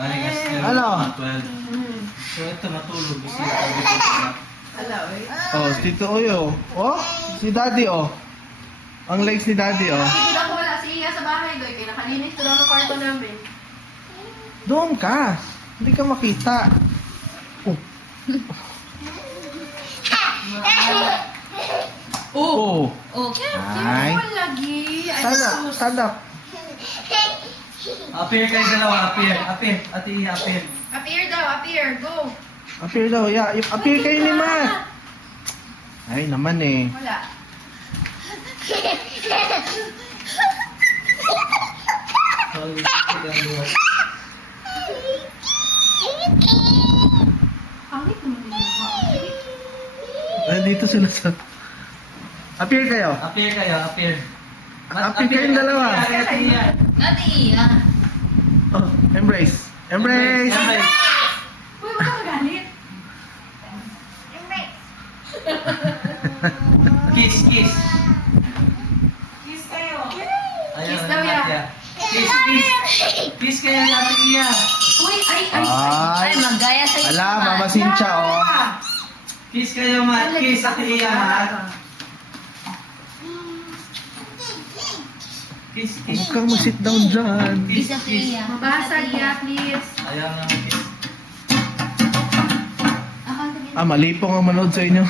Galing ka sa Ano? 12. So ito matulog. Gusto ko Ala, oy. Oh, si Tito Uyo. Oh, si Daddy, oh. Ang legs ni Daddy, oh. Hindi ako wala si Iya sa bahay, doy. Kaya nakalinis ko lang ang kwarto namin. Doon ka. Hindi ka makita. Oh. Oh. Oh, Ay. careful lagi. Ay, Stand up, sus. stand up. Appear kayo dalawa. Appear. Appear. Ate Iya, appear. Appear daw, appear. Go. Appear daw, yeah. Appear kayo ni Ma. Ay, naman eh. Wala. Pangit naman din yung Ay, dito sila sa... Appear kayo. Appear kayo. Appear. Appear kayong dalawa. Ate Iya. Ate Iya. Oh, embrace. Embrace. Embrace. Uy, huwag ka magalit. Kiss, kiss. Kiss kayo. Ayaw Kiss na daw naman yan. siya. Kiss, kiss. Kiss kayo ni Ate Iya. Uy, ay. Ay, magaya sa ala, Mama Sincha, oh. Kiss kayo, Mat. Kiss, Ate Iya, Mat. Kiss, kiss. Huwag kang mag-sit down dyan. Kiss, kiss. Mabasag ya, please. Ayaw na kiss. Ah, mali po nga manood sa inyo.